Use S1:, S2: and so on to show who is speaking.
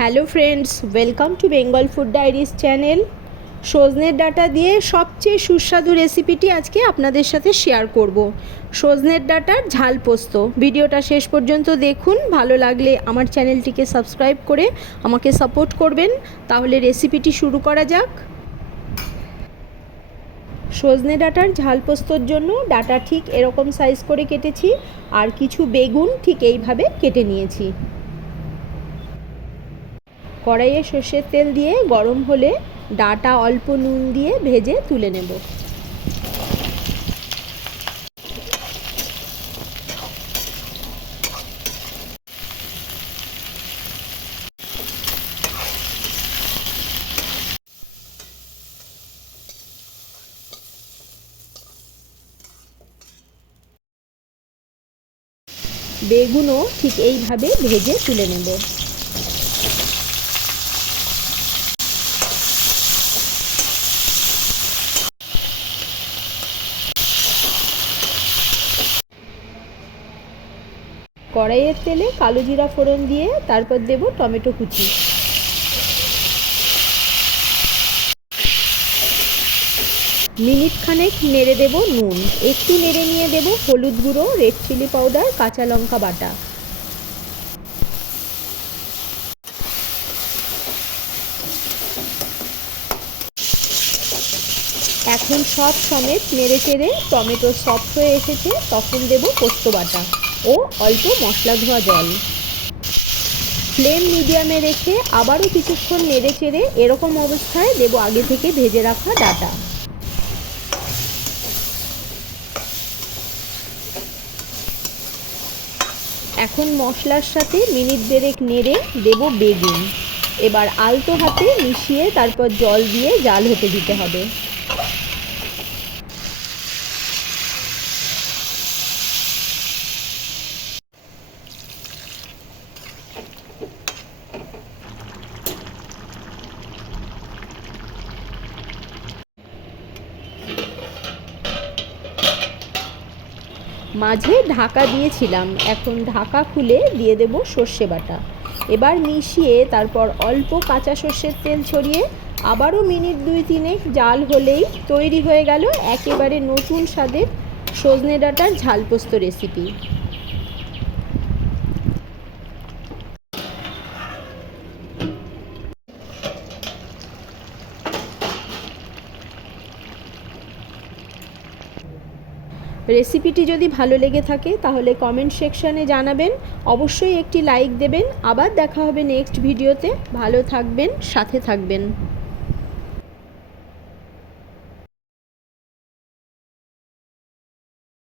S1: Hello friends welcome to Bengal food diaries channel সজনের ডাটা দিয়ে সবচেয়ে সুস্বাদু রেসিপিটি আজকে আপনাদের সাথে শেয়ার করব। সজনের ডাটার ঝাল পোস্ত। ভিডিওটা শেষ পর্যন্ত দেখুন। ভালো লাগলে আমার চ্যানেলটিকে সাবস্ক্রাইব করে আমাকে সাপোর্ট করবেন। তাহলে রেসিপিটি শুরু করা যাক। সজনে ডাটার ঝাল পোস্তর জন্য ডাটা ঠিক এরকম সাইজ করে কেটেছি। আর কিছু বেগুন ঠিক এইভাবে কেটে নিয়েছি। কড়াইয়ে সর্ষের তেল দিয়ে গরম হলে ডাটা অল্প নুন দিয়ে ভেজে তুলে নেব। বেগুনও ঠিক এইভাবে ভেজে তুলে নেব। কড়াইয়ের তেলে কালো জিরা ফোড়ন দিয়ে তারপর দেব টমেটো কুচি। মিনিট খানেক নেড়ে দেব নুন। একটু নেড়ে নিয়ে দেব হলুদ গুঁড়ো, রেড চিলি পাউডার, কাঁচা লঙ্কা বাটা। এখন সব সমেত নেড়ে চেড়ে টমেটো সফট হয়ে এসেছে, তখন দেব পোস্ত বাটা। ও অল্প মশলা ধোয়া জল। ফ্লেম মিডিয়ামে রেখে আবারও কিছুক্ষণ নেড়ে চেড়ে এরকম অবস্থায় দেব আগে থেকে ভেজে রাখা ডাটা। এখন মশলার সাথে মিনিট দেড়েক নেড়ে দেব বেগুন। এবার আলতো হাতে মিশিয়ে তারপর জল দিয়ে জাল হতে দিতে হবে। মাঝে ঢাকা দিয়েছিলাম। এখন ঢাকা খুলে দিয়ে দেব সর্ষে বাটা। এবার মিশিয়ে তারপর অল্প কাঁচা সর্ষের তেল ছড়িয়ে আবারও মিনিট দুই তিনেক জাল হলেই তৈরি হয়ে গেল একেবারে নতুন স্বাদের সজনে ডাঁটার ঝালপোস্ত রেসিপি রেসিপিটি যদি ভালো লেগে থাকে, তাহলে কমেন্ট সেকশানে জানাবেন। অবশ্যই একটি লাইক দেবেন। আবার দেখা হবে নেক্সট ভিডিওতে ভালো থাকবেন, সাথে থাকবেন।